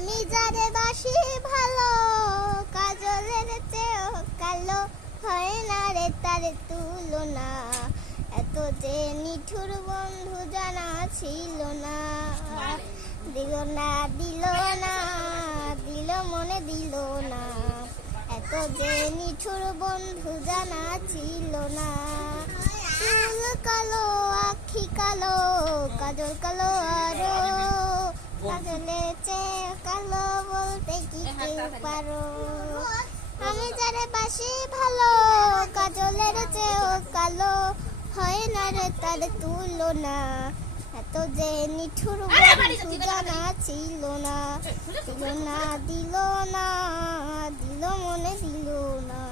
আমি যারে বাসি ভালো, কাজলের চেয়েও কালো, হয় না রে তার তুলনা। এত যে নিঠুর বন্ধু জানা ছিল না। দিল না দিল না, দিল মনে দিল না। এত যে নিঠুর বন্ধু জানা ছিল না। চুল কালো, আখি কালো, কাজল কালো আরো, কাজলের চেয়ে কালো বলতে কি কেউ পারো? আমি যারে বাসি ভালো, কাজলের চেয়েও কালো, হয় না রে তার তুলনা। এত যে নিঠুর বন্ধু জানা ছিল না। দিল না দিল না, দিল মনে দিল না।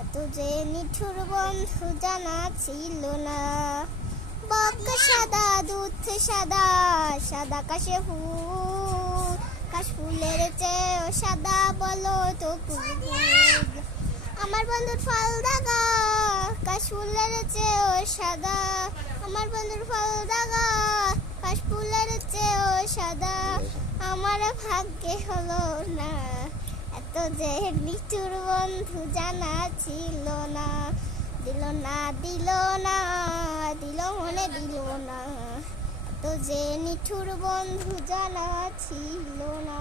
এত যে নিঠুর বন্ধু জানা ছিল না। বক সাদা, দুধ সাদা, সাদা কাশে ফুল, কাশ ফুলের চেয়েও সাদা বলো তো ফুল। আমার বন্ধুর ফল দাগা, কাশ ফুলের চেয়েও সাদা। আমার বন্ধুর ফল দাগা, কাশ ফুলের চেয়েও সাদা। আমার ভাগ্যে হলো না। এত যে নিঠুর বন্ধু জানা ছিল না। দিল না দিল না, দিল মনে দিল না। এত যে নিঠুর বন্ধু জানা ছিল না।